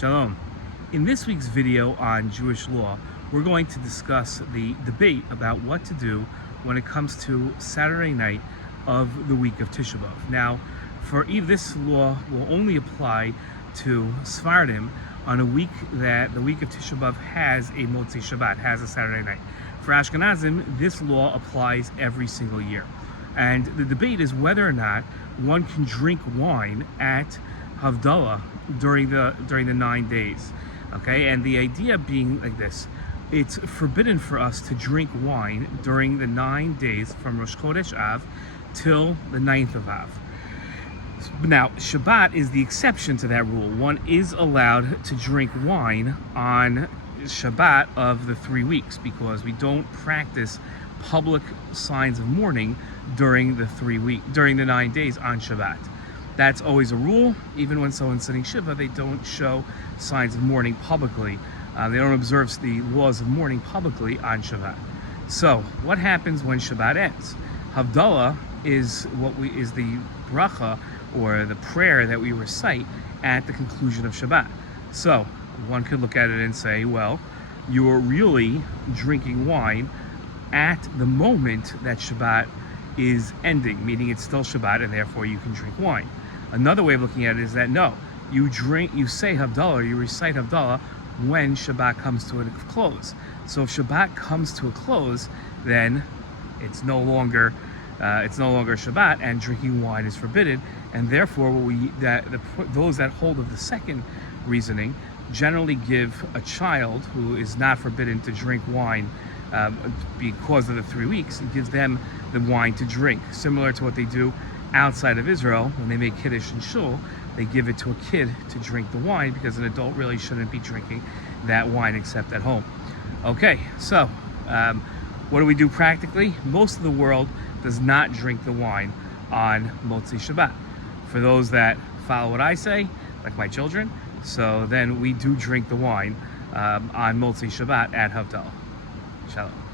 Shalom. In this week's video on Jewish law, we're going to discuss the debate about what to do when it comes to Saturday night of the week of Tisha B'Av. Now, this law will only apply to Sephardim on a week that the week of Tisha B'Av has a Motzei Shabbat, has a Saturday night. For Ashkenazim, this law applies every single year. And the debate is whether or not one can drink wine at Havdalah during the 9 days. Okay, and the idea being like this: it's forbidden for us to drink wine during the 9 days from Rosh Chodesh Av till the 9th of Av. Now, Shabbat is the exception to that rule. One is allowed to drink wine on Shabbat of the 3 weeks because we don't practice public signs of mourning during the 9 days on Shabbat. That's always a rule. Even when someone's sitting Shiva, they don't show signs of mourning publicly. They don't observe the laws of mourning publicly on Shabbat. So, what happens when Shabbat ends? Havdalah is the bracha, or the prayer that we recite at the conclusion of Shabbat. So, one could look at it and say, well, you're really drinking wine at the moment that Shabbat is ending, meaning it's still Shabbat and therefore you can drink wine. Another way of looking at it is that no, you say Havdalah, you recite Havdalah when Shabbat comes to a close. So if Shabbat comes to a close, then it's no longer Shabbat, and drinking wine is forbidden. And therefore, those that hold of the second reasoning generally give a child who is not forbidden to drink wine because of the 3 weeks, it gives them the wine to drink, similar to what they do outside of Israel when they make Kiddush in Shul. They give it to a kid to drink the wine because an adult really shouldn't be drinking that wine except at home. Okay, so what do we do practically? Most of the world does not drink the wine on Motzei Shabbat. For those that follow what I say, like my children, so then we do drink the wine on Motzei Shabbat at Havdalah. Shalom.